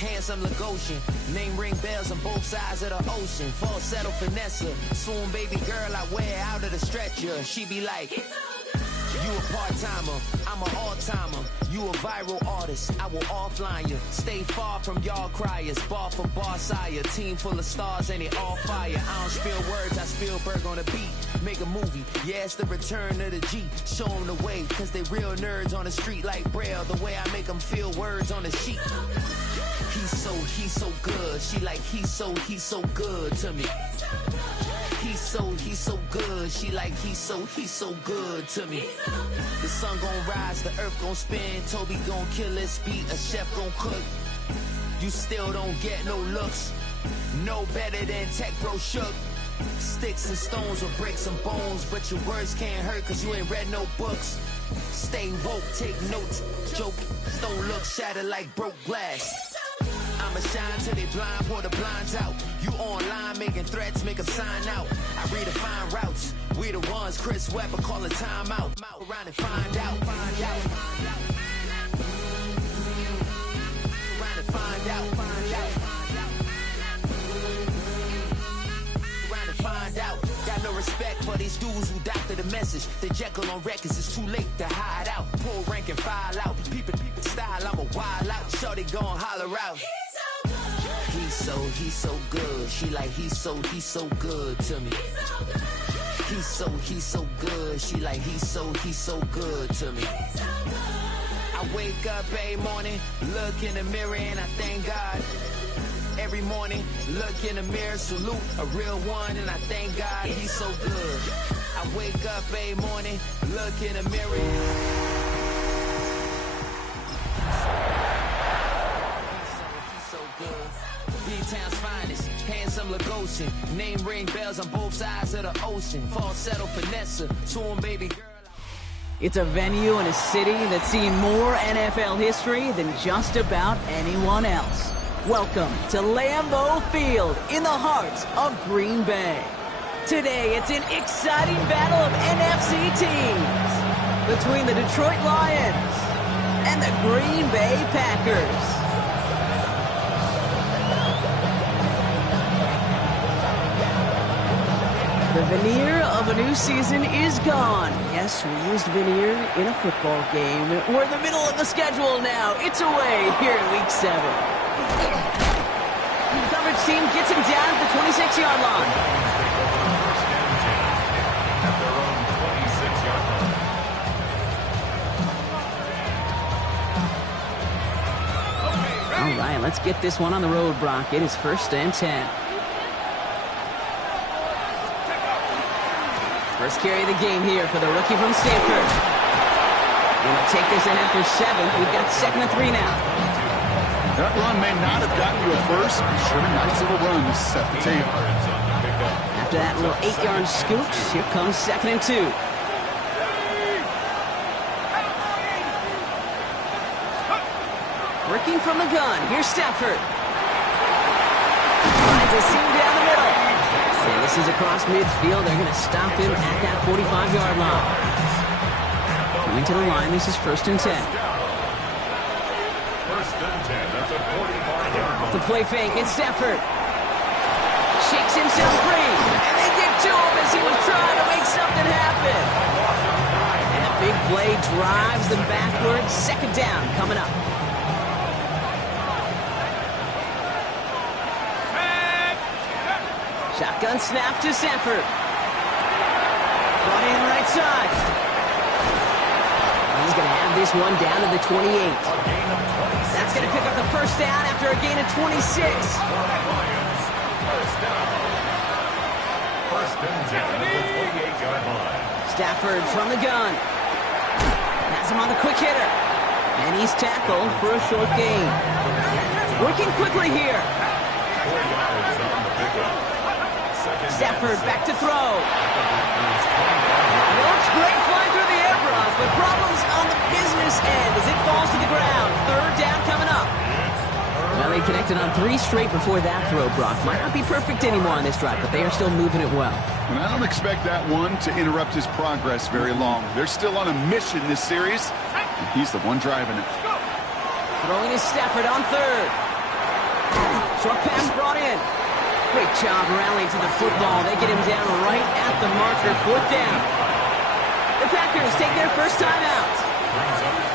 handsome Lagosian. Name ring bells on both sides of the ocean. Falsetto finesse, swoon baby girl I wear out of the stretcher. She be like, you a part-timer, I'm an all-timer. You a viral artist, I will offline you. Stay far from y'all criers, bar for bar sire. Team full of stars and it all fire. I don't spill words, I Spielberg on a beat. Make a movie, yeah, it's the return of the G. Show them the way, cause they real nerds on the street like Braille. The way I make them feel words on the sheet. He's so good. She like, he's so good to me. He's so good. She like, he's so good to me. The sun gon' rise, the earth gon' spin. Toby gon' kill this beat, a chef gon' cook. You still don't get no looks. No better than Tech Bro Shook. Sticks and stones will break some bones, but your words can't hurt cause you ain't read no books. Stay woke, take notes, joke, don't look shattered like broke glass. I'ma shine till they blind, pour the blinds out. You online making threats, make a sign out. I redefine routes, we the ones Chris Webber calling time out. Around and find out, find out. Around and find out, find out. Around and find out. Got no respect for these dudes who doctor the message. The Jekyll on records, it's too late to hide out. Pull rank and file out. Peep style, I'm a wild out. Shorty gon' holler out. He's so good. She like, he's so good to me. He's so good. She like, he's so good to me. I wake up every morning, look in the mirror and I thank God. Every morning, look in the mirror, salute a real one, and I thank God he's so good. I wake up every morning, look in the mirror. He's so good. B-Town's finest, handsome Lagosian. Name ring bells on both sides of the ocean. Falsetto finesse, swoon baby girl. It's a venue in a city that's seen more NFL history than just about anyone else. Welcome to Lambeau Field in the heart of Green Bay. Today, it's an exciting battle of NFC teams between the Detroit Lions and the Green Bay Packers. The veneer of a new season is gone. Yes, we used veneer in a football game. We're in the middle of the schedule now. It's away here in Week 7. The coverage team gets him down at the 26-yard line. All right, let's get this one on the road, Brock. It is 1st and 10. First carry of the game here for the rookie from Stanford. Gonna take this ahead for 7. We've got 2nd and 3 now. That run may not have gotten you a first, but sure a nice little run to set the table. After that little 8-yard scoop, here comes 2nd and 2. Working from the gun, here's Stafford. Finds a seam down the middle. And this is across midfield. They're going to stop him at that 45-yard line. Coming to the line, this is 1st and 10. Off the play fake, it's Stafford. Shakes himself free. And they get to him as he was trying to make something happen. And the big play drives them backwards. 2nd down coming up. Shotgun snap to Stafford. Brought in right side. He's going to have this one down to the 28. That's going to pick up the 1st down after a gain of 26. Stafford from the gun. Has him on the quick hitter. And he's tackled for a short gain. Working quickly here. Stafford back to throw. Looks great flying through the air, Brock, but problems on the business end as it falls to the ground. 3rd down coming up. Well, they connected on 3 straight before that throw, Brock. Might not be perfect anymore on this drive, but they are still moving it well. And I don't expect that one to interrupt his progress very long. They're still on a mission this series, and he's the one driving it. Throwing is Stafford on 3rd. Short pass brought in. Great job rallying to the football. They get him down right at the marker. 4th down. The Packers take their first time out.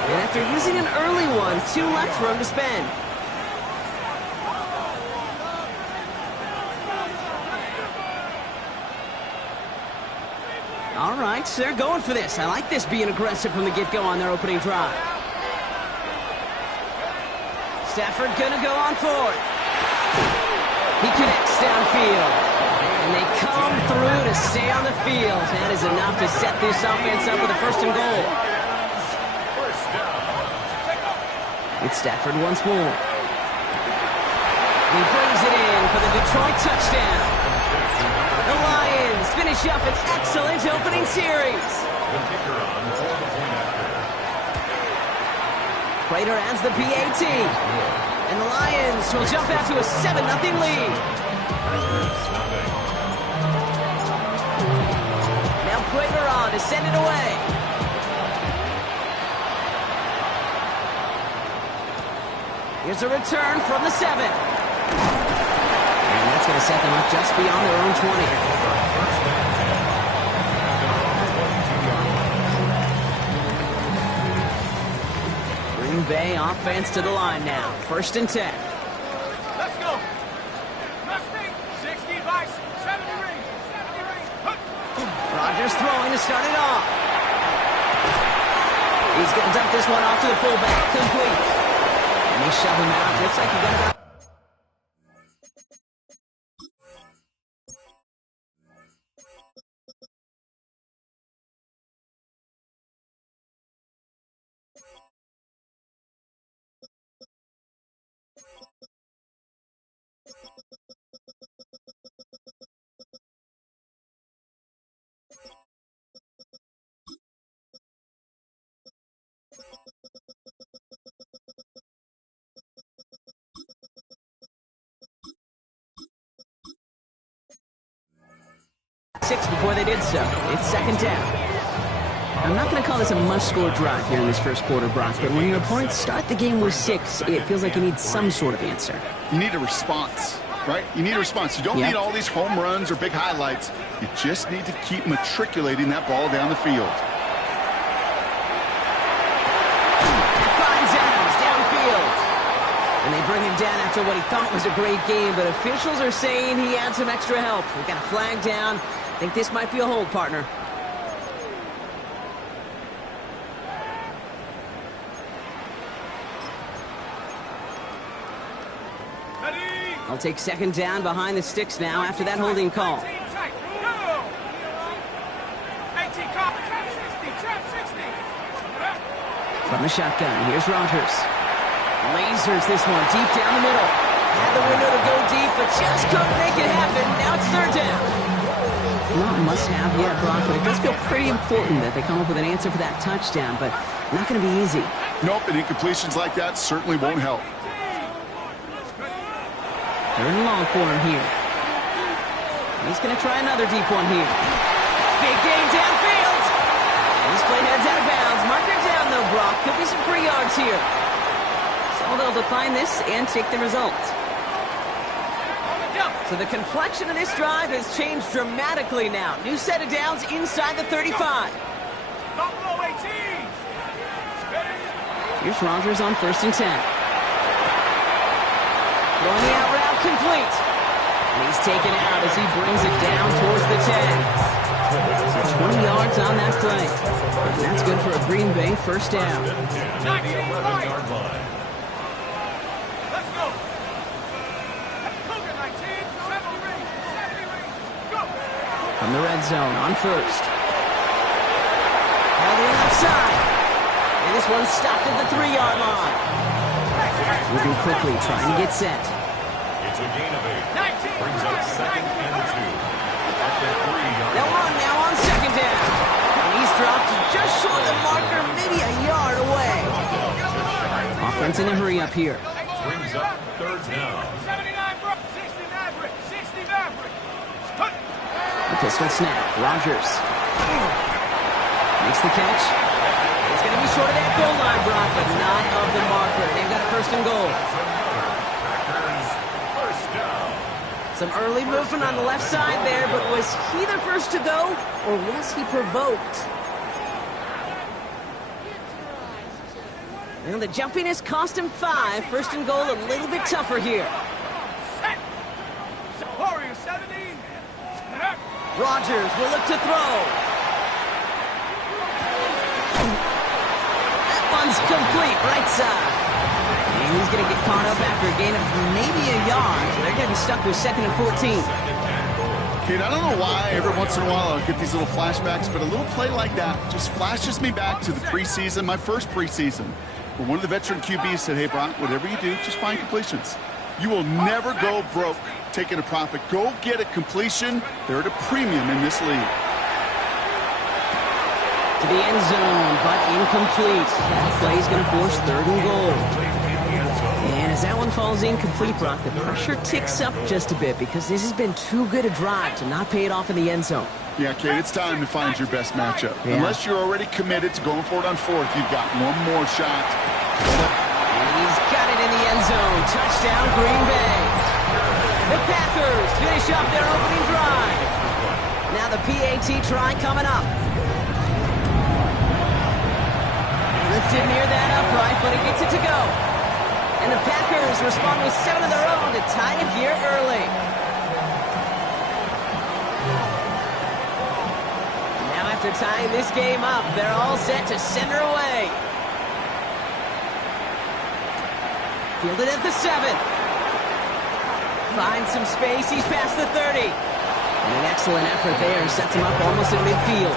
And after using an early one, 2 left for him to spend. All right, so they're going for this. I like this being aggressive from the get-go on their opening drive. Stafford gonna go on forward. He connects downfield. And they come through to stay on the field. That is enough to set this offense up with a 1st and goal. It's Stafford once more. He brings it in for the Detroit touchdown. The Lions finish up an excellent opening series. Prater adds the PAT. And the Lions will jump out to a 7-0 lead. Now Prater on to send it away. Here's a return from the 7. And that's going to set them up just beyond their own 20. Green Bay offense to the line now. 1st and 10. Let's go. 60 by 70 ring. Rodgers throwing to start it off. He's going to dump this one off to the fullback. Complete. And they shove him out. Looks like he got it. Before they did so. It's 2nd down. I'm not going to call this a must-score drive here in this first quarter, Brock, but when your opponents start the game with 6, it feels like you need some sort of answer. You need a response, right? You need a response. You don't need all these home runs or big highlights. You just need to keep matriculating that ball down the field. Finds Adams downfield. And they bring him down after what he thought was a great game, but officials are saying he had some extra help. We got a flag down. I think this might be a hold, partner. I'll take 2nd down behind the sticks now after that holding call. From the shotgun, here's Rodgers. Lasers this one deep down the middle. Had the window to go deep, but just couldn't make it happen. Now it's 3rd down. Not must-have yet, Brock, but it does feel pretty important that they come up with an answer for that touchdown, but not going to be easy. Nope, and incompletions like that certainly won't help. 3rd and long for him here. He's going to try another deep one here. Big gain downfield. This play heads out of bounds. Marker down, though, Brock. Could be some free yards here. So they'll decline this and take the result. So the complexion of this drive has changed dramatically now. New set of downs inside the 35. Here's Rodgers on 1st and 10. Throwing the out route complete. And he's taken out as he brings it down towards the 10. So 20 yards on that play. And that's good for a Green Bay 1st down. From the red zone on 1st. Held in outside. And this one stopped at the 3-yard line. Moving quickly, trying to get set. It's a gain of 8. Brings up 2nd and 2. At that 3-yard line. They'll run now on 2nd down. And he's dropped just short of the marker, maybe a yard away. Offense in a hurry up here. Brings up 3rd down. The pistol snap. Rodgers makes the catch. It's going to be short of that goal line, Brock, but not of the marker. They've got a 1st and goal. Some early movement on the left side there, but was he the first to go, or was he provoked? And the jumpiness cost him 5. First and goal, a little bit tougher here. Set. Warrior 17. Rodgers will look to throw. That one's complete, right side. And he's going to get caught up after a gain of maybe a yard. So they're going to be stuck with 2nd and 14. Kid, I don't know why every once in a while I'll get these little flashbacks, but a little play like that just flashes me back to the preseason, my first preseason, where one of the veteran QBs said, hey, Brock, whatever you do, just find completions. You will never go broke taking a profit. Go get a completion. They're at a premium in this league. To the end zone, but incomplete. That play is going to force 3rd and goal. And as that one falls incomplete, Brock, the pressure ticks up just a bit because this has been too good a drive to not pay it off in the end zone. Yeah, Kate, it's time to find your best matchup. Yeah. Unless you're already committed to going for it on 4th, you've got one more shot. And he's got it in the end zone. Touchdown, Green Bay. The Packers finish up their opening drive. Now the PAT try coming up. Lifted near that upright, but he gets it to go. And the Packers respond with 7 of their own to tie it here early. Now after tying this game up, they're all set to send her away. Fielded at the 7. Finds some space, he's past the 30. And an excellent effort there sets him up almost at midfield.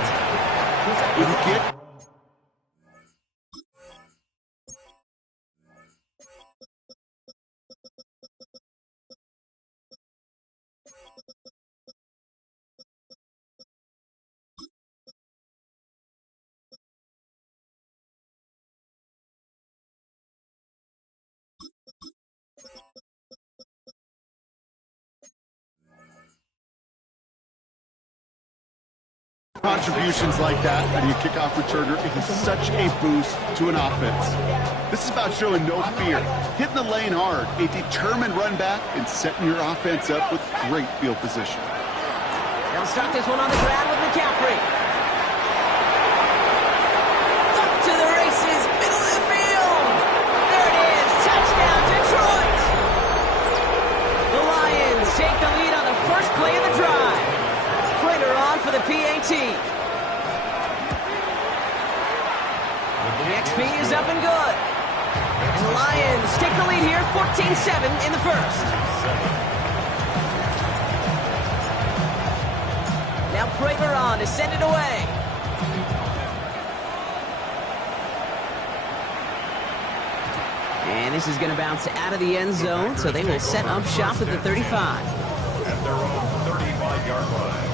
Contributions like that out of your kickoff returner, it is such a boost to an offense. This is about showing no fear, hitting the lane hard, a determined run back, and setting your offense up with great field position. They'll start this one on the ground with McCaffrey. Up to the races, middle of the field. There it is, touchdown Detroit. The Lions take the lead on the first play of the drive. Prater on for the PAT. The XP is up and good. And the Lions take the lead here, 14-7 in the first. Now Prater on to send it away. And this is going to bounce out of the end zone, so they will set up shop at the 35. At their own 35-yard line.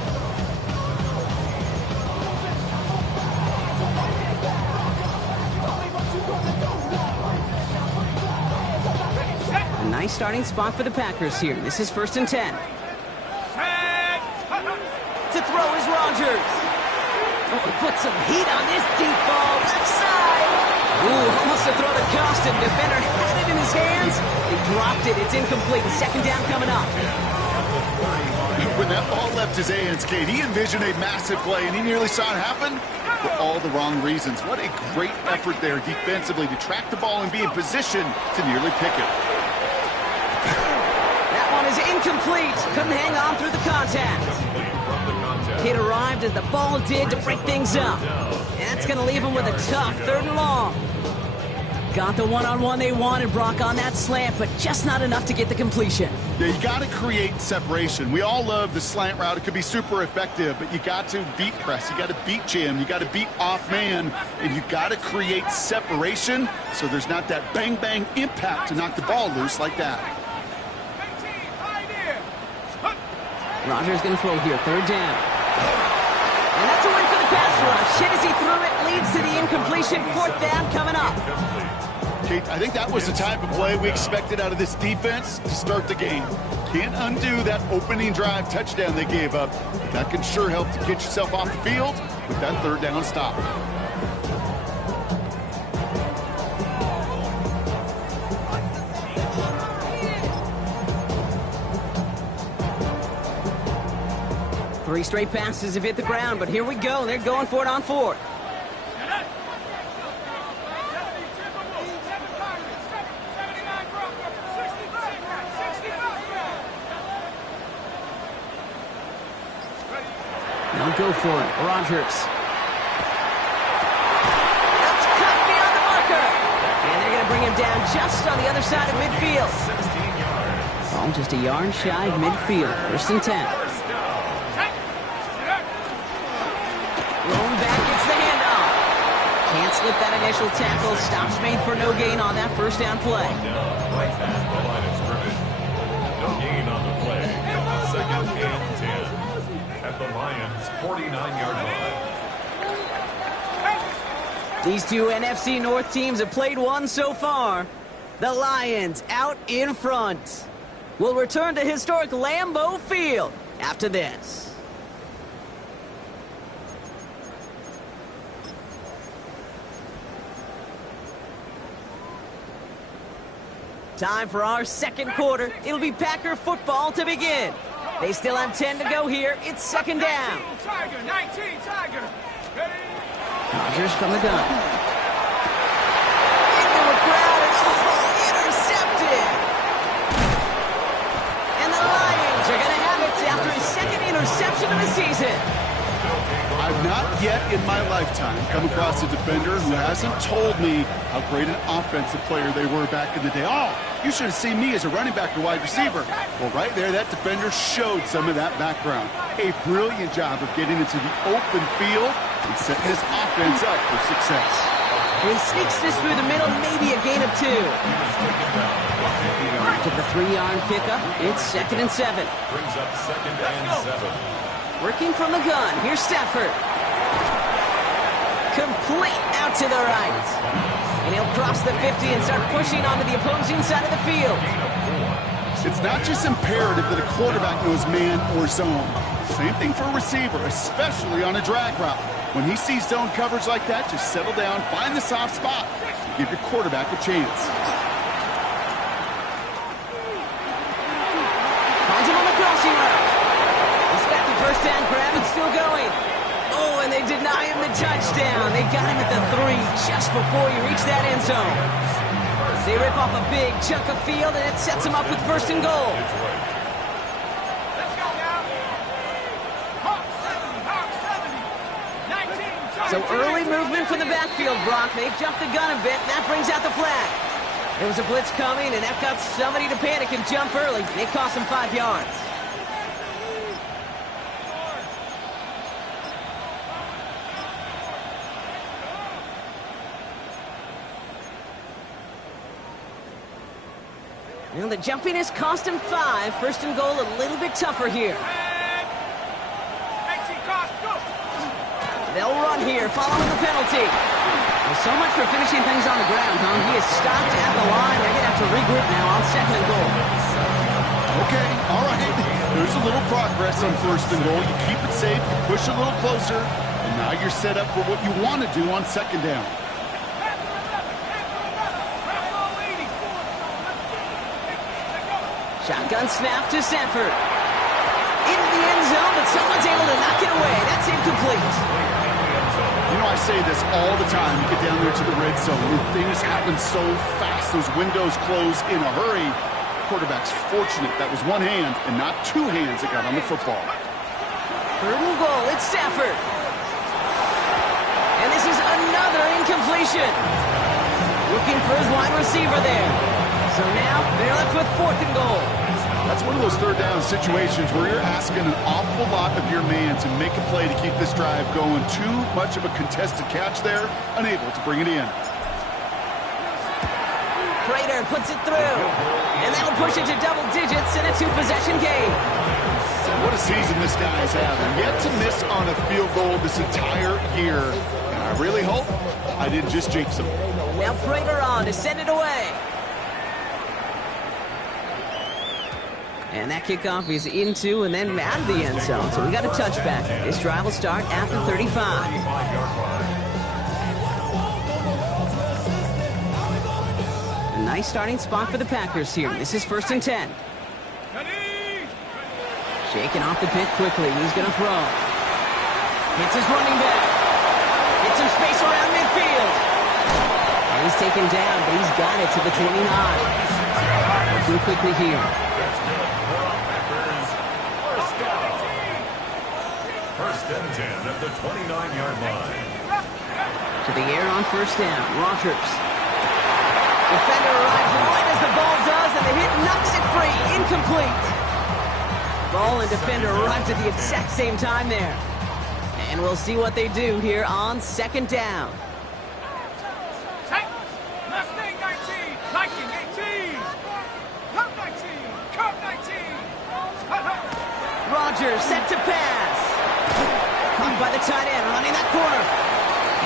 A nice starting spot for the Packers here. This is 1st and 10. To throw is Rodgers. Oh, he put some heat on this deep ball. Left side. Ooh, almost a throw to cost him. Defender had it in his hands. He dropped it. It's incomplete. 2nd down coming up. When that ball left his hands, Kate, he envisioned a massive play, and he nearly saw it happen for all the wrong reasons. What a great effort there defensively to track the ball and be in position to nearly pick it. That one is incomplete. Couldn't hang on through the contact. It arrived as the ball did to break things up. And that's going to leave him with a tough 3rd and long. Got the one-on-one they wanted, Brock, on that slant, but just not enough to get the completion. Yeah, you got to create separation. We all love the slant route. It could be super effective, but you got to beat press. You got to beat jam. You got to beat off man, and you got to create separation so there's not that bang-bang impact to knock the ball loose like that. Rodgers going to throw here, 3rd down. And that's a win for the pass rush. Hit as he threw it, leads to the incompletion. 4th down coming up. Kate, I think that was the type of play we expected out of this defense to start the game. Can't undo that opening drive touchdown they gave up. But that can sure help to get yourself off the field with that 3rd down stop. 3 straight passes have hit the ground, but here we go. They're going for it on 4th. They'll go for it. Rodgers. That's cut beyond the marker. And they're going to bring him down just on the other side of midfield. 16 yards. Ball just a yard shy of midfield. 1st and 10. Blown back, gets the handoff. Can't slip that initial tackle. Stops made for no gain on that 1st down play. Right at the line of scrimmage. No gain on the play. 2nd and 10. At the Lions' 49-yard line. These two NFC North teams have played one so far. The Lions out in front. We'll return to historic Lambeau Field after this. Time for our 2nd quarter. It'll be Packer football to begin. They still have 10 to go here. It's 2nd down. 19 Tiger. Rodgers from the gun. Into a crowd and intercepted. And the Lions are going to have it after his 2nd interception of the season. I've not yet in my lifetime come across a defender who hasn't told me how great an offensive player they were back in the day. Oh, you should have seen me as a running back or wide receiver. Well, right there, that defender showed some of that background. A brilliant job of getting into the open field and setting his offense up for success. And he sneaks this through the middle, maybe a gain of 2. To the 3-yard pickup, it's 2nd and 7. Brings up 2nd and 7. Working from the gun, here's Stafford. Complete out to the right. And he'll cross the 50 and start pushing onto the opposing side of the field. It's not just imperative that a quarterback knows man or zone. Same thing for a receiver, especially on a drag route. When he sees zone coverage like that, just settle down, find the soft spot, and give your quarterback a chance. Finds him on the crossing route. He's got the 1st down grab and still going. Oh, and they deny him the touchdown. They got him at the 3 just before he reached that end zone. They rip off a big chunk of field, and it sets him up with 1st and goal. Let's go now. Hawk 70. 19. So early movement from the backfield, Brock. They've jumped the gun a bit, and that brings out the flag. There was a blitz coming, and that got somebody to panic and jump early. It cost them 5 yards. Well, the jumpiness cost him 5. 1st and goal, a little bit tougher here. 18 cost, go. They'll run here, following the penalty. Well, so much for finishing things on the ground, huh? He is stopped at the line. They're going to have to regroup now on 2nd and goal. Okay, all right. There's a little progress on 1st and goal. You keep it safe, you push a little closer, and now you're set up for what you want to do on 2nd down. Shotgun snap to Sanford. Into the end zone, but someone's able to knock it away. That's incomplete. You know, I say this all the time. You get down there to the red zone, and things happen so fast. Those windows close in a hurry. Quarterback's fortunate that was one hand and not 2 hands that got on the football. 3rd and goal, it's Stafford. And this is another incompletion. Looking for his wide receiver there. So now they're left with 4th and goal. That's one of those 3rd down situations where you're asking an awful lot of your man to make a play to keep this drive going. Too much of a contested catch there, unable to bring it in. Prater puts it through. And that'll push it to double digits in a 2-possession game. What a season this guy is having. Yet to miss on a field goal this entire year. And I really hope I didn't just jinx him. Now Prater on to send it away. And that kickoff is into and then out of the end zone. So we got a touchback. This drive will start at the 35. A nice starting spot for the Packers here. This is 1st and 10. Shaking off the pit quickly. He's going to throw. Hits his running back. Gets some space around midfield. And he's taken down, but he's got it to the 29. Looking quickly here. That's good. Packers. First down. First and 10 at the 29-yard line. To the air on first down. Rogers. Defender arrives right as the ball does, and the hit knocks it free. Incomplete. Ball and defender arrived at the exact same time there. And we'll see what they do here on second down. Mustang 19, Viking 18, Cub 19, Cub 19. Rogers set to pass. Caught by the tight end, running that corner.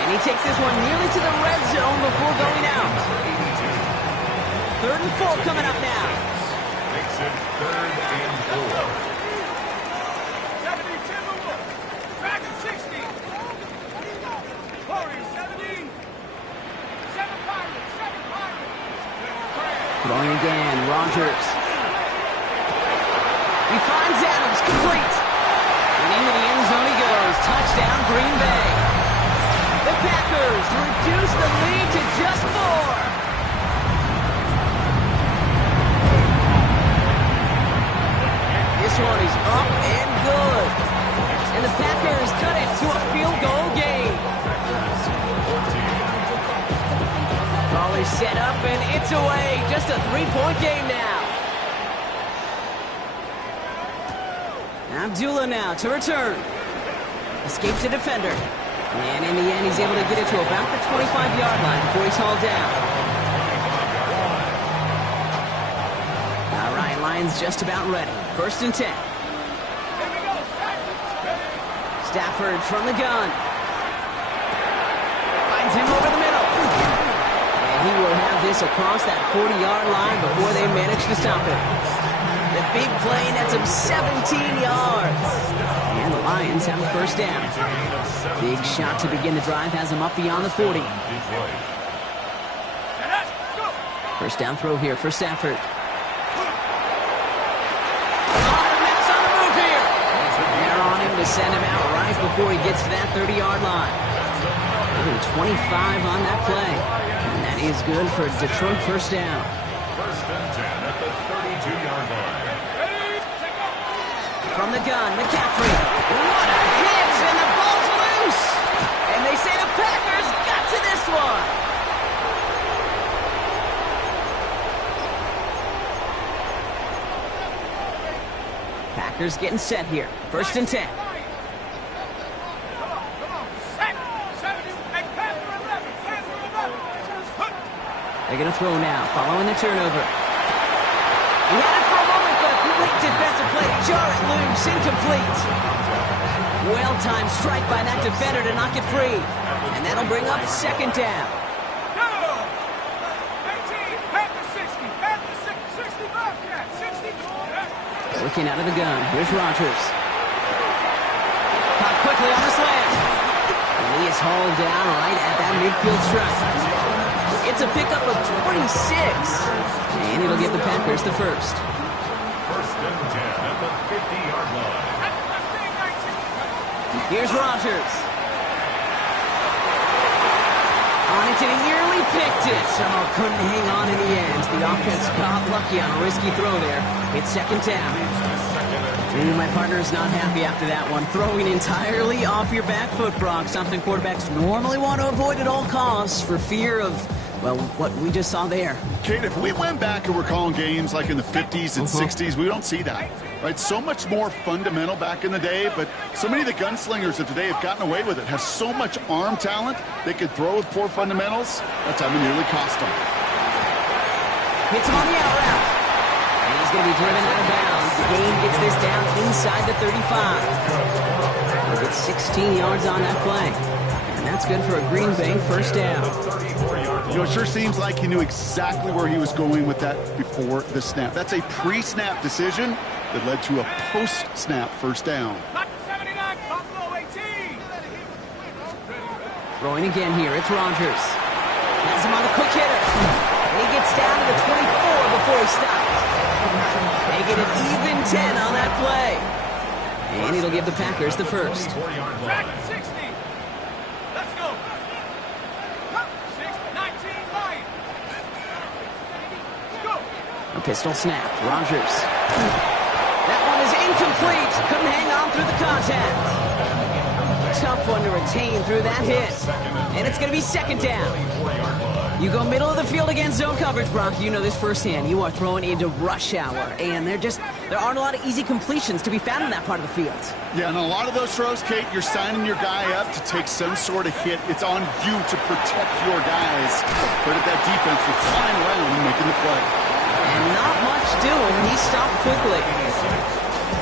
And he takes this one nearly to the red zone before going out. 3rd and 4 coming up now. Makes it 3rd and 4. 70, Timberwolves. Dragon 60. Warriors 70. 7 Pirates, 7 Pirates. Throwing again, Rogers. He finds Adams, complete. And into the end zone he goes. Touchdown, Green Bay. The Packers reduce the lead to just 4. This one is up and good. And the Packers cut it to a field goal game. Caller set up and it's away. Just a 3-point game now. Abdullah now to return. Escapes the defender. And in the end, he's able to get it to about the 25-yard line before he's hauled down. All right, Lions just about ready. 1st and 10. Stafford from the gun. Finds him over the middle. And he will have this across that 40-yard line before they manage to stop it. The big play nets him 17 yards. And the Lions have a first down. Big shot to begin the drive has him up beyond the 40. First down throw here for Stafford. To send him out right before he gets to that 30-yard line. Even 25 on that play. And that is good for Detroit first down. 1st and 10 at the 32-yard line. From the gun, McCaffrey. What a hit! And the ball's loose! And they say the Packers got to this one! Packers getting set here. 1st and 10. They're going to throw now, following the turnover. He had it for a moment, but a great defensive play. Jar it loose, incomplete. Well-timed strike by that defender to knock it free. And that'll bring up 2nd down. Looking out of the gun, here's Rogers. Caught quickly on the slant. And he is hauled down right at that midfield strike. It's a pickup of 26. And it'll give the Packers the first. 1st and 10 at the 50-yard line. Here's Rogers. On it, and he nearly picked it. So couldn't hang on in the end. The offense got lucky on a risky throw there. It's 2nd down. Ooh, my partner is not happy after that one. Throwing entirely off your back foot, Brock. Something quarterbacks normally want to avoid at all costs for fear of, well, what we just saw there. Kate, if we went back and we're calling games like in the 50s and 60s, we don't see that, right? So much more fundamental back in the day, but so many of the gunslingers of today have gotten away with it, have so much arm talent, they could throw with poor fundamentals. That's how it nearly cost them. Hits him on the out route. And he's going to be driven out of bounds. The gain gets this down inside the 35. He'll get 16 yards on that play. And that's good for a Green Bay first down. You know, it sure seems like he knew exactly where he was going with that before the snap. That's a pre-snap decision that led to a post-snap first down. Throwing again here, it's Rogers. Has him on the quick hitter. And he gets down to the 24 before he stops. Making it even 10 on that play. And it'll give the Packers the first. 4-yard Back line. to 60. Let's go. 6-19 Lions. Go. A pistol snap. Rodgers. That one is incomplete. Couldn't hang on through the contact. Tough one to retain through that hit. And it's going to be second down. 4-yard line. You go middle of the field against zone coverage, Brock. You know this firsthand. You are throwing into rush hour, and there aren't a lot of easy completions to be found in that part of the field. Yeah, and a lot of those throws, Kate, you're signing your guy up to take some sort of hit. It's on you to protect your guys. Credit that defense for flying around and making the play. And not much doing. He stopped quickly.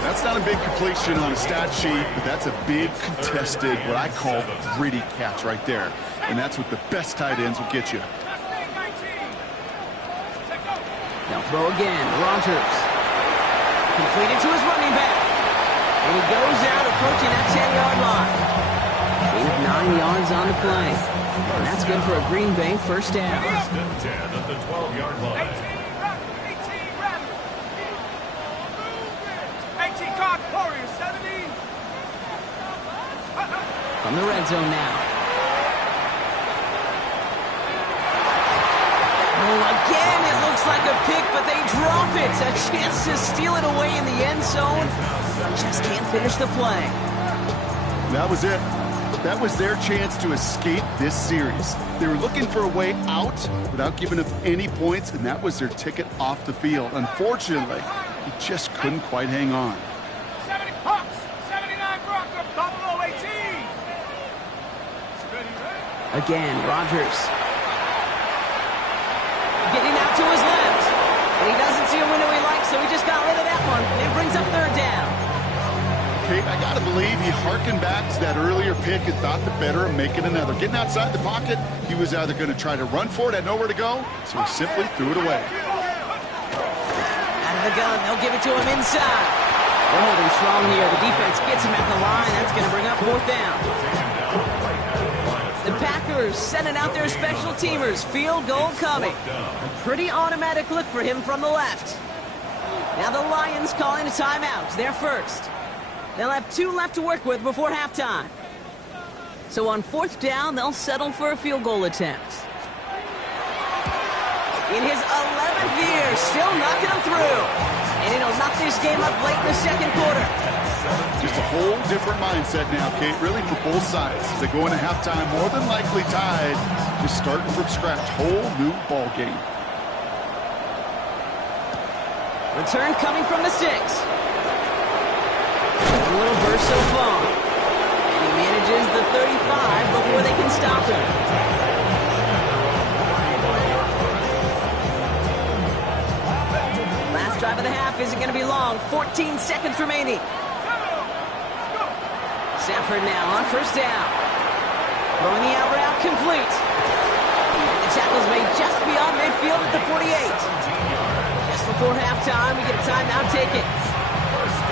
That's not a big completion on a stat sheet, but that's a big contested, what I call gritty catch right there. And that's what the best tight ends will get you. Now throw again. Rodgers. Completed to his running back. And he goes out approaching that 10-yard line. Gain of 9 yards on the play. And that's good for a Green Bay first down. First and 10 at the 12-yard line. 18 card Warriors 70. From the red zone now. Oh, again, it looks like a pick, but they drop it. A chance to steal it away in the end zone. Just can't finish the play. That was it. That was their chance to escape this series. They were looking for a way out without giving up any points, and that was their ticket off the field. Unfortunately, he just couldn't quite hang on. 70 Hawks, 79 Broncos, 0018. Again, Rodgers. Getting out to his left. And he doesn't see a window he likes, so he just got rid of that one. It brings up third down. Kate, I got to believe he hearkened back to that earlier pick and thought the better of making another. Getting outside the pocket, he was either going to try to run for it, had nowhere to go, so he simply threw it away. Out of the gun, they'll give it to him inside. They're holding strong here. The defense gets him at the line. That's going to bring up fourth down. The Packers sending out their special teamers. Field goal coming. A pretty automatic look for him from the left. Now the Lions calling a timeout. They're first. They'll have 2 left to work with before halftime. So on fourth down, they'll settle for a field goal attempt. In his 11th year, still knocking them through. And it'll knock this game up late in the second quarter. Just a whole different mindset now, Kate, really for both sides. As they go into halftime, more than likely tied, just starting from scratch. Whole new ball game. Return coming from the 6. A little burst so far. And he manages the 35 before they can stop him. Last drive of the half isn't going to be long. 14 seconds remaining. Stafford now on first down. Throwing the out route complete. And the tackle's made just beyond midfield at the 48. Just before halftime, we get a timeout taken.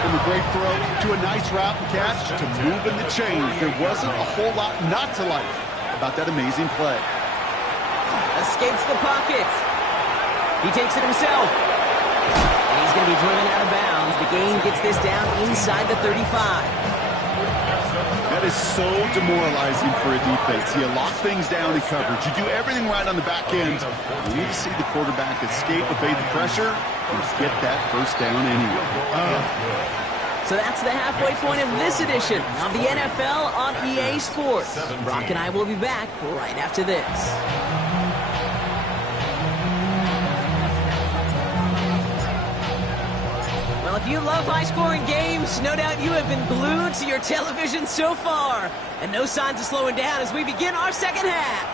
From a great throw to a nice route and catch to moving the chains. There wasn't a whole lot not to like about that amazing play. Escapes the pocket. He takes it himself. And he's going to be driven out of bounds. The gain gets this down inside the 35. That is so demoralizing for a defense. You lock things down in coverage. You do everything right on the back end. You need to see the quarterback escape, evade the pressure, and get that first down anyway. So that's the halfway point of this edition of the NFL on EA Sports. Brock and I will be back right after this. Well, if you love high-scoring games, no doubt you have been glued to your television so far. And no signs of slowing down as we begin our second half.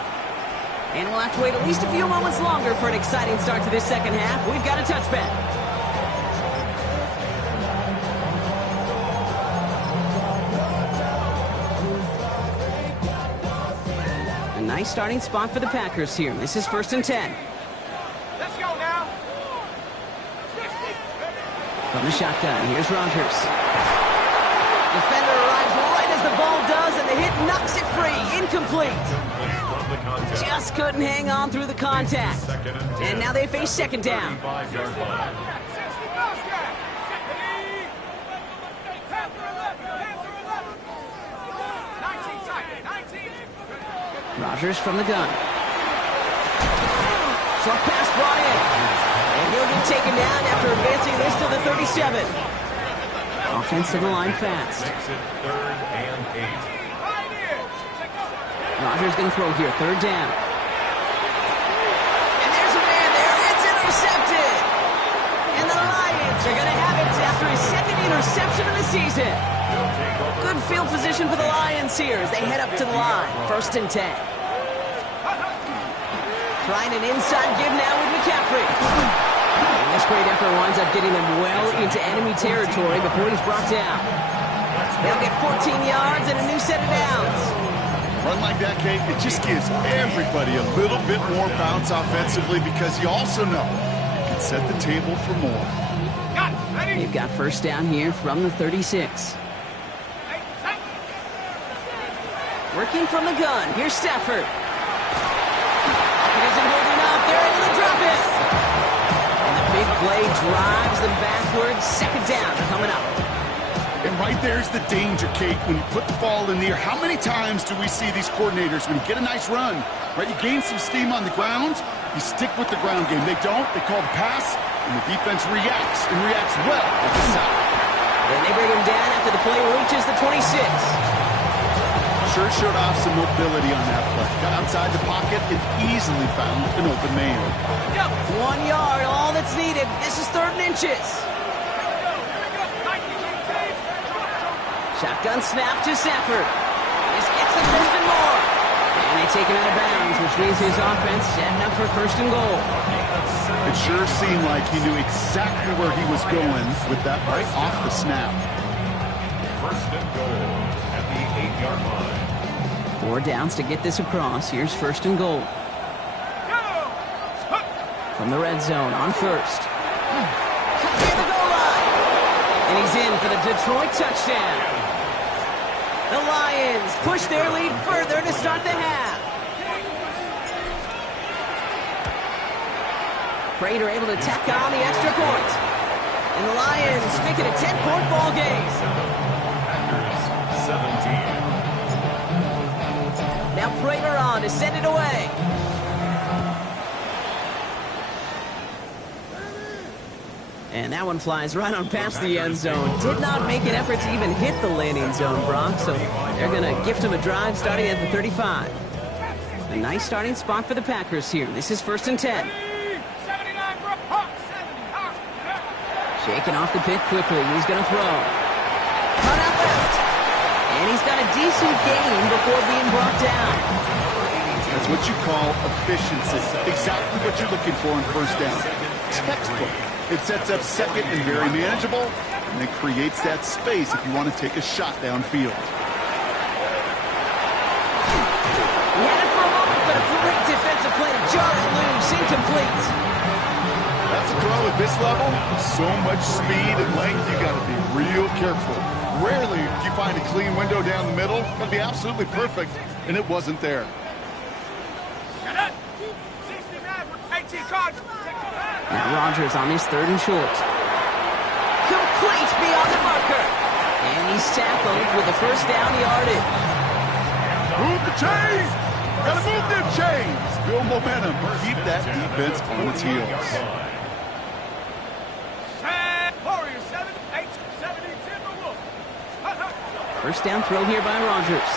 And we'll have to wait at least a few moments longer for an exciting start to this second half. We've got a touchback. A nice starting spot for the Packers here. This is 1st and 10. Let's go now. From the shotgun, here's Rodgers. Defender arrives right as the ball does, and the hit knocks it free. Incomplete. Just couldn't hang on through the contact. And now they face second down. Rodgers from the gun. Short pass brought in. And he'll get taken down after advancing this to the 37. Offense to the line fast. Makes it 3rd and 8. Rodgers going to throw here. 3rd down. And there's a man there. It's intercepted. And the Lions are going to have it after his 2nd interception of the season. Good field position for the Lions here as they head up to the line. 1st and 10. Trying an inside give now with McCaffrey. And this great effort winds up getting them well into enemy territory before he's brought down. They'll get 14 yards and a new set of downs. Run like that, Kate, it just gives everybody a little bit more bounce offensively because you also know you can set the table for more. They've got 1st down here from the 36. Working from the gun. Here's Stafford. It isn't holding up. They're able to drop it. And the big play drives them backwards. 2nd down coming up. And right there's the danger, Kate, when you put the ball in the air. How many times do we see these coordinators, when you get a nice run, right, you gain some steam on the ground, you stick with the ground game. They don't. They call the pass, and the defense reacts, and reacts well with the side. And they bring him down after the play reaches the 26. Sure showed off some mobility on that play. Got outside the pocket and easily found an open man. 1 yard, all that's needed. This is 3rd and inches. Shotgun snap to Stafford. This gets the 1st and more. And they take him out of bounds, which means his offense setting up for 1st and goal. It sure seemed like he knew exactly where he was going with that right off the snap. 1st and goal at the 8-yard line. 4 downs to get this across. Here's 1st and goal. From the red zone on 1st. Cut near the goal line. And he's in for the Detroit touchdown. The Lions push their lead further to start the half. Prater able to tack on the extra point. And the Lions make it a 10-point ball game. Packers 17. Now Prater on to send it away. And that one flies right on past the end zone. Did not make an effort to even hit the landing zone, Brock. So they're going to gift him a drive starting at the 35. A nice starting spot for the Packers here. This is 1st and 10. Shaking off the pick quickly. He's going to throw. Cut out left. And he's got a decent gain before being brought down. That's what you call efficiency. Exactly what you're looking for in 1st down. Textbook. It sets up 2nd and very manageable, and it creates that space if you want to take a shot downfield. He had it for a moment, but a great defensive play to jar it loose. Incomplete. That's a throw at this level. So much speed and length, you got to be real careful. Rarely do you find a clean window down the middle. That'd be absolutely perfect, and it wasn't there. Now Rodgers on his 3rd and short. Complete beyond the marker. And he's tackled with the 1st down yardage. Move the chains! Gotta move them chains! Build momentum. Keep that defense on its heels. 1st down throw here by Rodgers.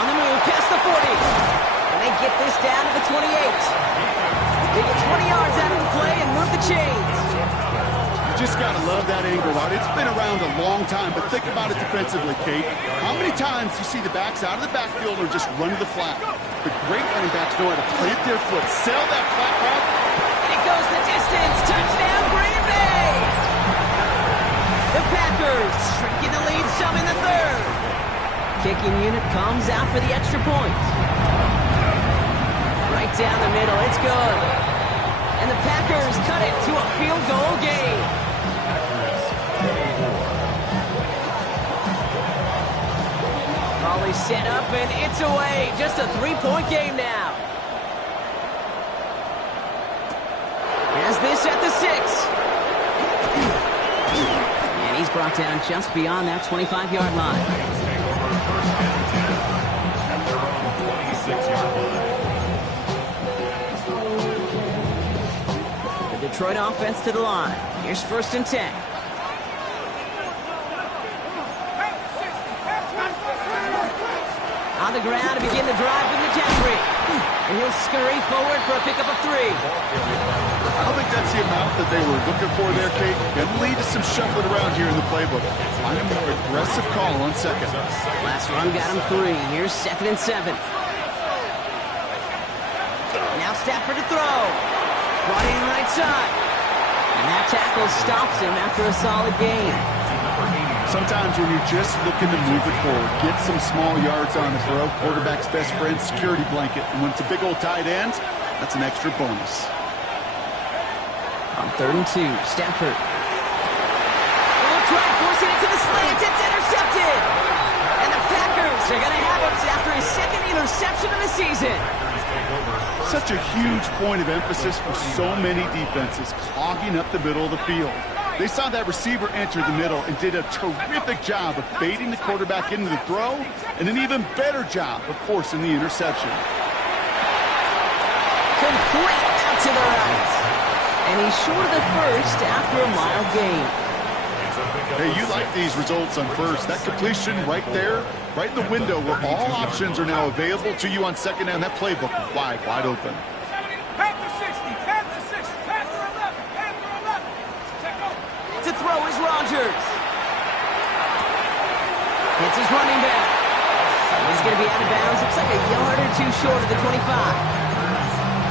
On the move, past the 40. And they get this down to the 28. They get 20 yards out of the play and move the chains. You just got to love that angle route. It's been around a long time, but think about it defensively, Kate. How many times do you see the backs out of the backfield or just run to the flat? The great running backs know how to plant their foot, sell that flat route. And it goes the distance. Touchdown, Green Bay! The Packers shrinking the lead some in the 3rd. Kicking unit comes out for the extra point. Right down the middle, it's good. And the Packers cut it to a field goal game. Raleigh set up and it's away. Just a 3-point game now. Has this at the 6. And he's brought down just beyond that 25-yard line. Detroit offense to the line. Here's 1st and 10. On the ground to begin the drive with McCaffrey. And he'll scurry forward for a pickup of 3. I don't think that's the amount that they were looking for there, Kate. Going to lead to some shuffling around here in the playbook. Find a more aggressive call on 2nd. Last run got him 3. Here's 2nd and 7. Now Stafford to throw. Brought in right side. And that tackle stops him after a solid gain. Sometimes when you're just looking to move it forward, get some small yards on the throw, quarterback's best friend, security blanket. And when it's a big old tight end, that's an extra bonus. On 3rd and 2, Stafford. Oh, try forcing it to the slant. It's intercepted. And the Packers are going to have it after his 2nd interception of the season. Such a huge point of emphasis for so many defenses, clogging up the middle of the field. They saw that receiver enter the middle and did a terrific job of baiting the quarterback into the throw, and an even better job of forcing the interception. Complete out to the right. And he's short of the first after a mild gain. Hey, you like these results on first. That completion right there, right in the window where all options are now available to you on 2nd down. That playbook wide open. Panther 60, Panther 60, Panther 11, Panther 11. Check out. To throw is Rodgers. It's his running back. He's going to be out of bounds. Looks like a yard or 2 short of the 25.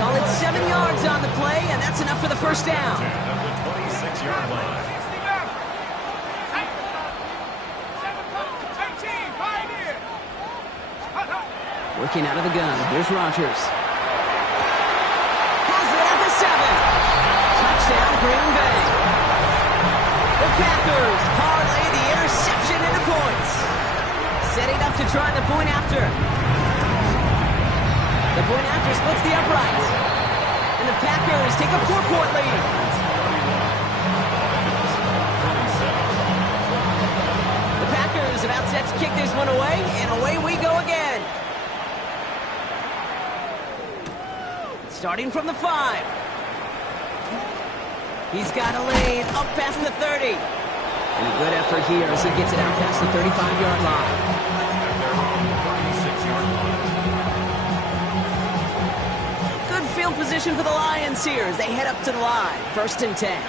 Call it 7 yards on the play, and that's enough for the 1st down. At the 26-yard line. 18, Pioneer. Working out of the gun. Here's Rodgers. Has it at the 7. Touchdown, Green Bay. The Packers parlay the interception into points. Setting up to try the point after. The point after splits the upright. And the Packers take a 4-point lead. The Packers about set to kick this one away, and away we go again. Starting from the 5. He's got a lane up past the 30. And a good effort here as he gets it out past the 35-yard line. Good field position for the Lions here as they head up to the line. 1st and 10.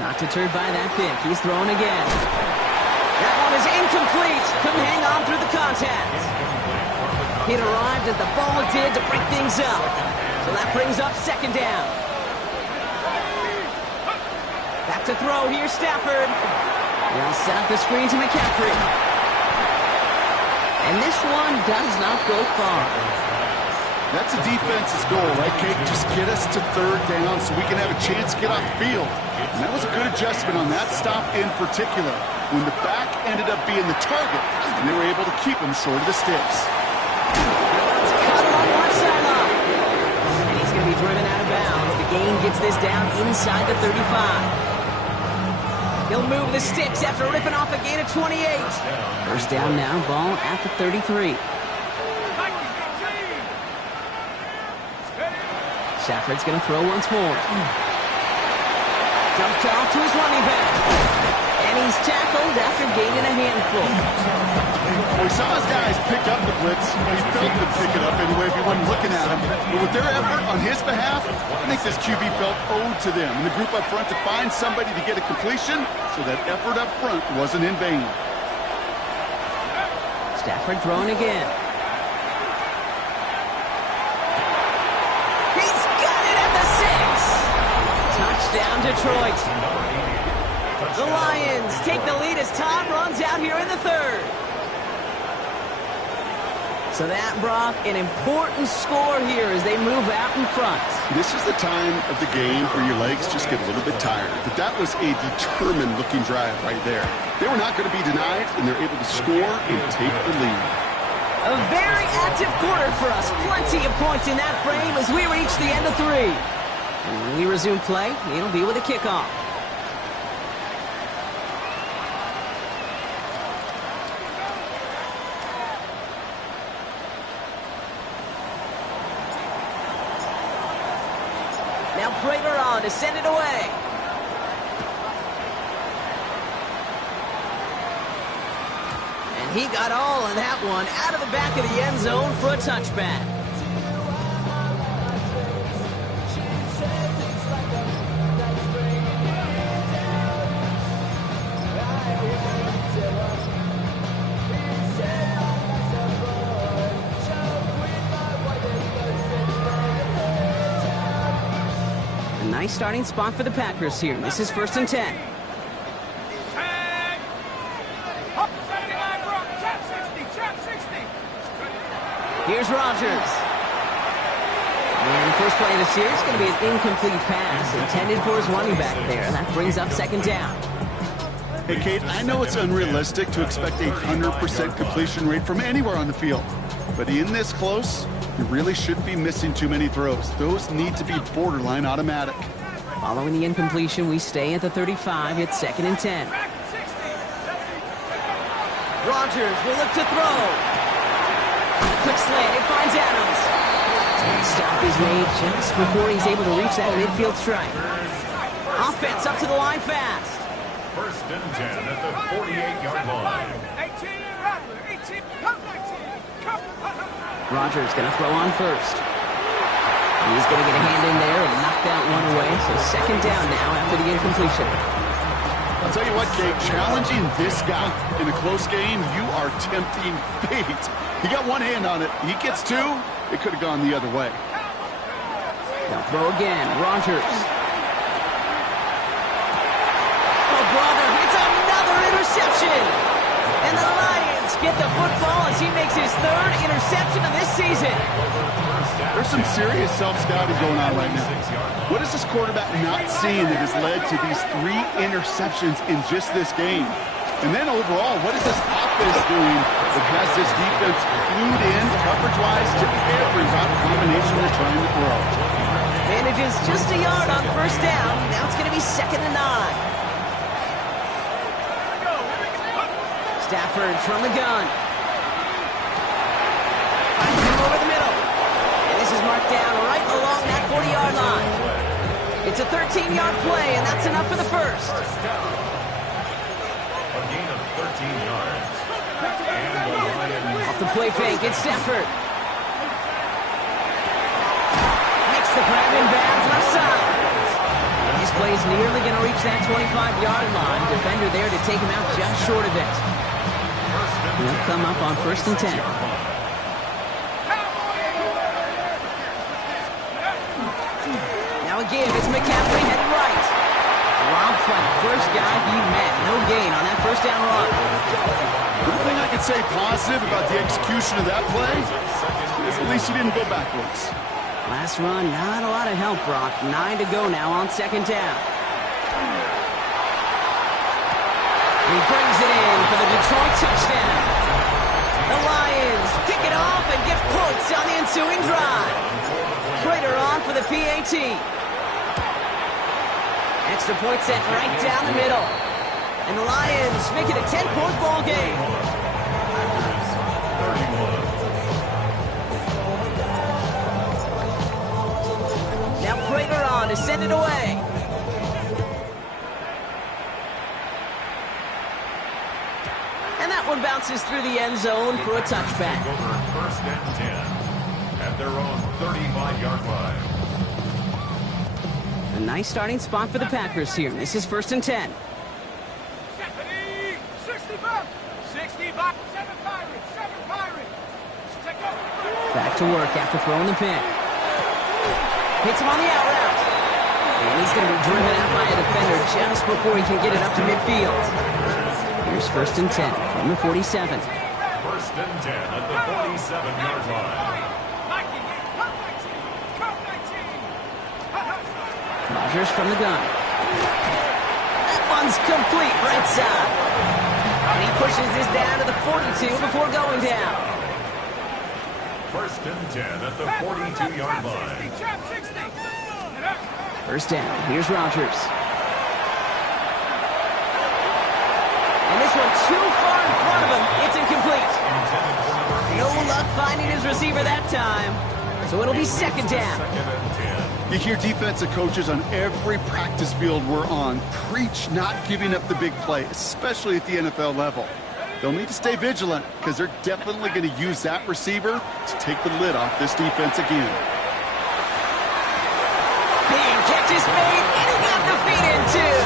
Not deterred by that pick. He's throwing again. That one is incomplete. Couldn't hang on through the contact. It arrived as the ball did to break things up. So that brings up 2nd down. Back to throw here, Stafford. They'll set up the screen to McCaffrey. And this one does not go far. That's a defense's goal, right, Kate? Just get us to 3rd down so we can have a chance to get off the field. And that was a good adjustment on that stop in particular, when the back ended up being the target, and they were able to keep him short of the sticks. It's cut along one sideline. And he's going to be driven out of bounds. The gain gets this down inside the 35. He'll move the sticks after ripping off a gain of 28. 1st down now, ball at the 33. Stafford's going to throw once more. Dumped off to his running back. And he's tackled after gaining a handful. Well, we saw his guys pick up the blitz. Well, he felt them pick it up anyway if he wasn't looking at him. But with their effort on his behalf, I think this QB felt owed to them and the group up front to find somebody to get a completion, so that effort up front wasn't in vain. Stafford throwing again. He's got it at the 6. Touchdown, Detroit. The Lions take the lead as Todd runs out here in the 3rd. So that, Brock, an important score here as they move out in front. This is the time of the game where your legs just get a little bit tired. But that was a determined-looking drive right there. They were not going to be denied, and they're able to score and take the lead. A very active quarter for us. Plenty of points in that frame as we reach the end of 3. And when we resume play, it'll be with a kickoff. Prater on to send it away. And he got all of that one out of the back of the end zone for a touchback. Nice starting spot for the Packers here. This is 1st and 10. Here's Rodgers. And the first play of the series is going to be an incomplete pass intended for his running back there. And that brings up 2nd down. Hey, Kate, I know it's unrealistic to expect a 100% completion rate from anywhere on the field. But in this close, you really shouldn't be missing too many throws. Those need to be borderline automatic. Following the incompletion, we stay at the 35. It's 2nd and 10. Rodgers will look to throw. Quick slant, it finds Adams. And stop is made just before he's able to reach that midfield strike. Offense up to the line fast. 1st and 10 at the 48-yard line. Rodgers going to throw on first. He's going to get a hand in there and knock that one away. So 2nd down now after the incompletion. I'll tell you what, Kate, challenging this guy in a close game, you are tempting fate. He got one hand on it. He gets two. It could have gone the other way. They'll throw again. Rodgers. Oh, brother, it's another interception. And the Lions get the football as he makes his 3rd interception of this season. There's some serious self-scouting going on right now. What is this quarterback not seeing that has led to these 3 interceptions in just this game? And then overall, what is this offense doing that has this defense clued in coverage-wise to every route combination they're trying to throw? Manages just a yard on 1st down. Now it's going to be 2nd and 9. Stafford from the gun. Finds him over the middle. And this is marked down right along that 40-yard line. It's a 13-yard play, and that's enough for the first. A gain of 13 yards. And the Lions. Off the play fake, it's Stafford. Makes the grab in bounds left side. And this play is nearly going to reach that 25-yard line. Defender there to take him out just short of it. He'll come up on 1st and 10. Now again, it's McCaffrey heading right. Rob Fleck, first guy he met. No gain on that 1st down run. One thing I could say positive about the execution of that play is at least he didn't go backwards. Last run, not a lot of help, Brock. 9 to go now on 2nd down. He brings it in for the Detroit touchdown. The Lions kick it off and get points on the ensuing drive. Prater on for the PAT. Extra point set right down the middle. And the Lions make it a 10-point ball game. Now Prater on to send it away. And that one bounces through the end zone for a touchback. Over 1st and 10 at their own 35-yard line. A nice starting spot for the Packers here. This is 1st and 10. 65, 65, 7 Pirates, 7 Pirates. Take over. Back to work after throwing the pick. Hits him on the out route. And he's going to be driven out by a defender just before he can get it up to midfield. Here's 1st and 10 from the 47. 1st and 10 at the 47-yard line. Rodgers from the gun. That one's complete right side. And he pushes this down to the 42 before going down. 1st and 10 at the 42-yard line. 1st down. Here's Rodgers. And this one too far in front of him. It's incomplete. No luck finding his receiver that time. So it'll be 2nd down. 2nd and 10. You hear defensive coaches on every practice field we're on preach not giving up the big play, especially at the NFL level. They'll need to stay vigilant because they're definitely going to use that receiver to take the lid off this defense again. Big catch is made, and he got the feet in too.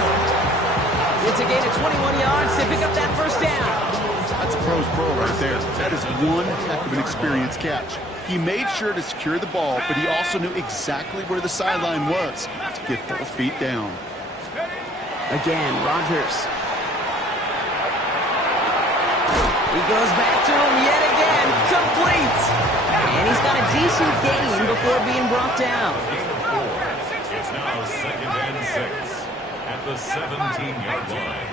It's a gain of 21 yards to pick up that first down. That's a pro's pro right there. That is one heck of an experienced catch. He made sure to secure the ball, but he also knew exactly where the sideline was to get both feet down. Again, Rodgers. He goes back to him yet again, complete. And he's got a decent gain before being brought down. It's now 2nd and 6 at the 17-yard line.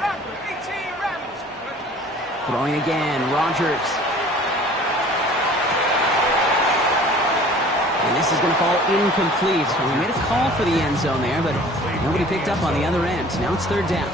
Throwing again, Rodgers. And this is going to fall incomplete. So we made a call for the end zone there, but nobody picked up on the other end. Now it's 3rd down.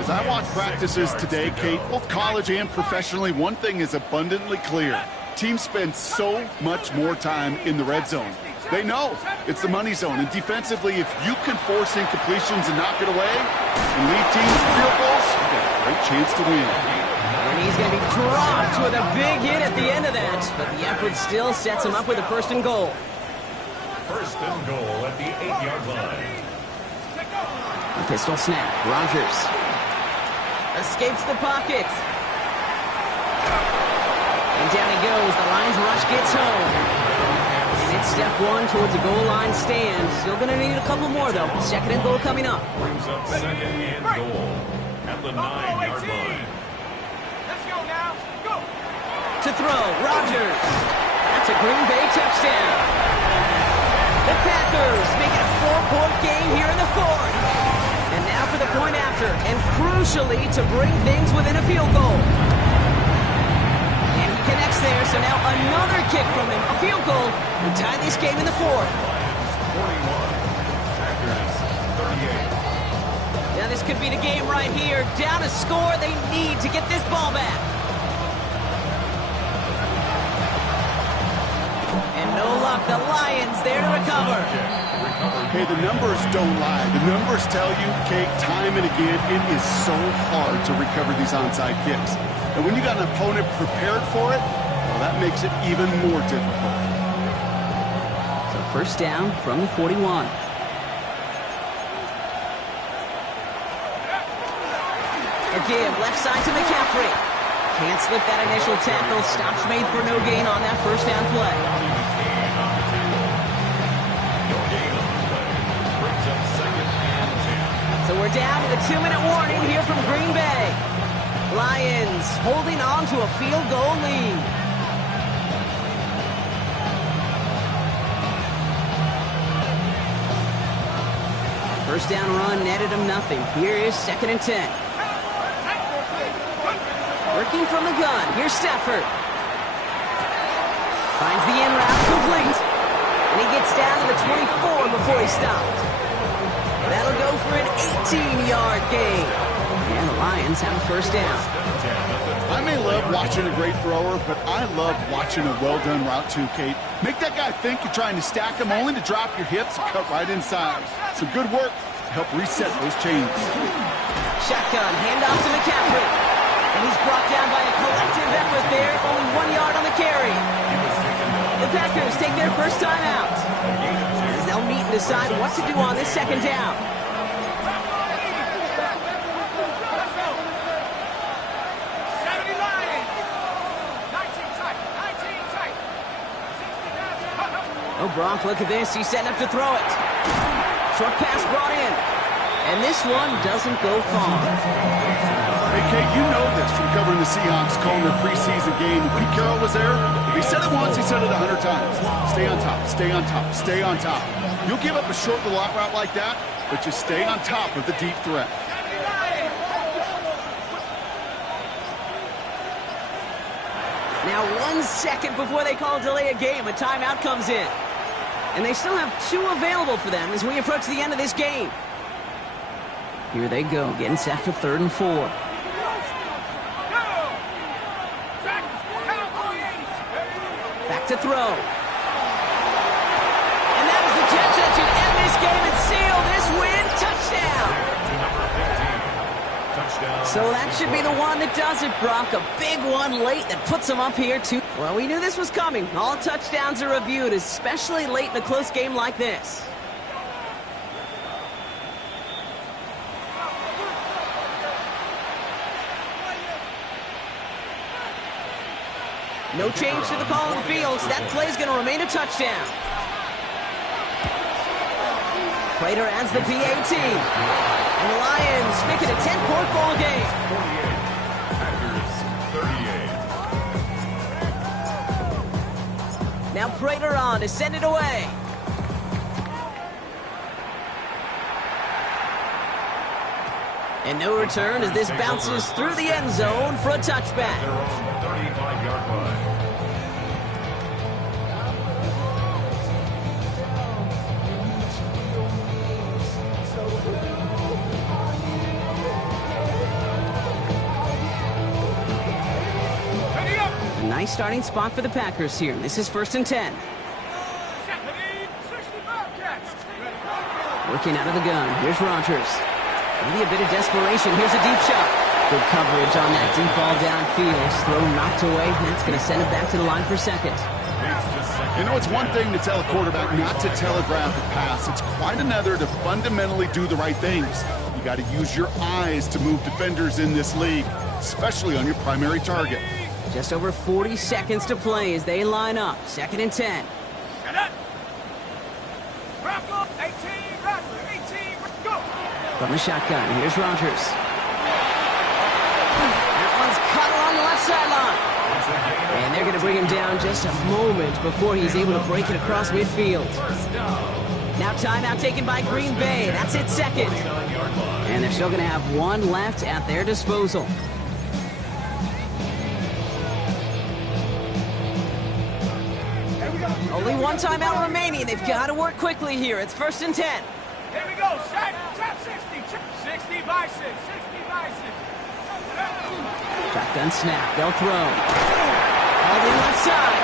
As I watch practices today, Kate, both college and professionally, one thing is abundantly clear. Teams spend so much more time in the red zone. They know it's the money zone. And defensively, if you can force incompletions and knock it away and lead teams to field goals, you've got a great chance to win. And he's going to be dropped with a big hit at the end of that. But the effort still sets him up with a 1st and goal. 1st and goal at the 8-yard line. A pistol snap. Rodgers escapes the pocket. And down he goes. The Lions rush gets home. And it's step 1 towards a goal line stand. Still going to need a couple more, though. 2nd and goal coming up. Brings up 2nd and goal at the 9-yard line. To throw, Rodgers. That's a Green Bay touchdown. The Packers make it a 4-point game here in the 4th. And now for the point after, and crucially to bring things within a field goal. And he connects there, so now another kick from him, a field goal, to tie this game in the 4th. 41, Packers 38. Now this could be the game right here. Down a score, they need to get this ball back. No luck, the Lions there to recover. Hey, the numbers don't lie. The numbers tell you, Kate, time and again, it is so hard to recover these onside kicks. And when you got an opponent prepared for it, well, that makes it even more difficult. So 1st down from the 41. A give, left side to McCaffrey. Can't slip that initial tackle. Stops made for no gain on that 1st down play. So we're down to the 2-minute warning here from Green Bay. Lions holding on to a field goal lead. First down run netted him nothing. Here is 2nd and 10. Working from the gun. Here's Stafford. Finds the in route complete. And he gets down to the 24 before he stopped. That'll go for an 18-yard gain. And the Lions have a 1st down. I may love watching a great thrower, but I love watching a well-done route too, Kate. Make that guy think you're trying to stack him only to drop your hips and cut right inside. Some good work to help reset those chains. Shotgun, handoff to McCaffrey. And he's brought down by a collective effort there. Only 1 yard on the carry. The Packers take their first time out. As they'll meet and decide what to do on this 2nd down. Oh, Bronk, look at this. He's setting up to throw it. Short pass brought in. And this one doesn't go far. Hey, Kate, you know this from covering the Seahawks, calling their preseason game. Pete Carroll was there. He said it once, he said it 100 times. Stay on top, stay on top, stay on top. You'll give up a short little out route like that, but just stay on top of the deep threat. Now 1 second before they call delay a game, a timeout comes in. And they still have 2 available for them as we approach the end of this game. Here they go, getting set for 3rd and 4. Back to throw. And that is the So that should be the one that does it, Brock. A big one late that puts them up here, too. Well, we knew this was coming. All touchdowns are reviewed, especially late in a close game like this. No change to the call on the field, so that play's going to remain a touchdown. Prater adds the PAT. And the Lions make it a 10-point ball game. 48, Packers 38. Now Prater on to send it away. And no return as this bounces through the end zone for a touchback. Their own 35-yard line. Ready up. A nice starting spot for the Packers here. This is 1st and 10. 65 catch. Working out of the gun. Here's Rodgers. Maybe a bit of desperation. Here's a deep shot. Good coverage on that deep ball downfield. Throw knocked away. That's going to send it back to the line for second. You know, it's one thing to tell a quarterback not to telegraph a pass. It's quite another to fundamentally do the right things. You got to use your eyes to move defenders in this league, especially on your primary target. Just over 40 seconds to play as they line up. 2nd and 10. Get up. Bronco, 18, Rattler, 18, go. From the shotgun, here's Rodgers. That one's caught along the left sideline. And they're going to bring him down just a moment before he's able to break it across midfield. Now timeout taken by Green Bay. That's it, second. And they're still going to have one left at their disposal. Only one timeout remaining. They've got to work quickly here. It's 1st and 10. Here we go. Trap 60. 60 by 6. 60 by 6. Shotgun snap. They'll throw. All the left side.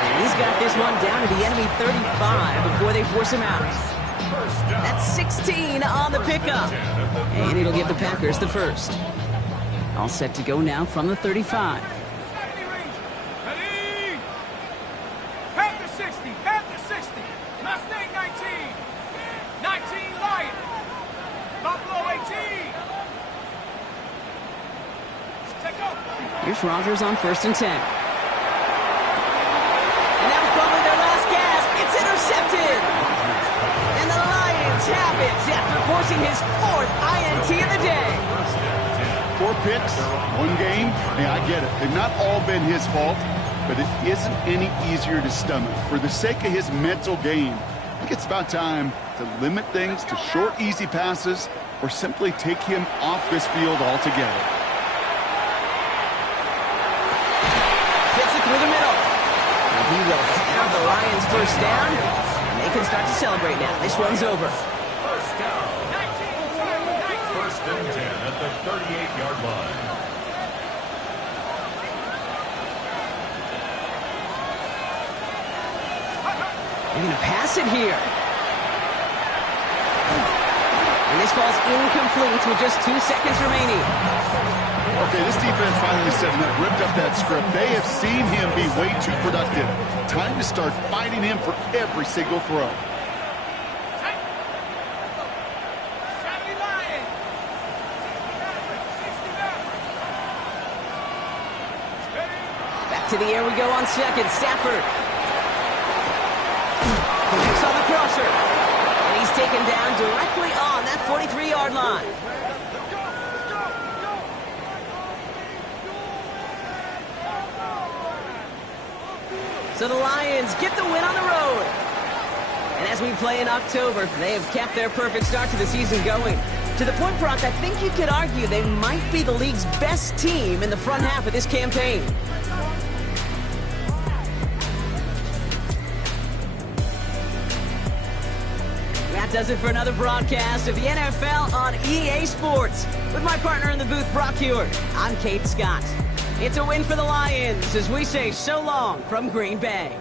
And he's got this one down to the enemy 35 before they force him out. That's 16 on the pickup. And it'll give the Packers the first. All set to go now from the 35. Ready. Panther 60. Panther 60. Mustang 19. 19 Lion. Buffalo 18. Take off. Here's Rodgers on 1st and 10. And that was probably their last gasp. It's intercepted. And the Lions have it after forcing his 4th INT of the day. 4 picks, 1 game. Hey, I get it. They've not all been his fault, but it isn't any easier to stomach. For the sake of his mental game, I think it's about time to limit things to short, easy passes or simply take him off this field altogether. Gets it through the middle. And he will have the Lions first down, and they can start to celebrate now. This one's over. First down. 1st and 10 at the 38-yard line. They're going to pass it here. And this falls incomplete with just 2 seconds remaining. Okay, this defense finally stepped up, ripped up that script. They have seen him be way too productive. Time to start fighting him for every single throw. Back to the air we go on 2nd. Stafford. Connects on the crosser. And he's taken down directly on that 43-yard line. So the Lions get the win on the road. And as we play in October, they have kept their perfect start to the season going. To the point, Brock, I think you could argue they might be the league's best team in the front half of this campaign. That does it for another broadcast of the NFL on EA Sports. With my partner in the booth, Brock Hewitt, I'm Kate Scott. It's a win for the Lions as we say so long from Green Bay.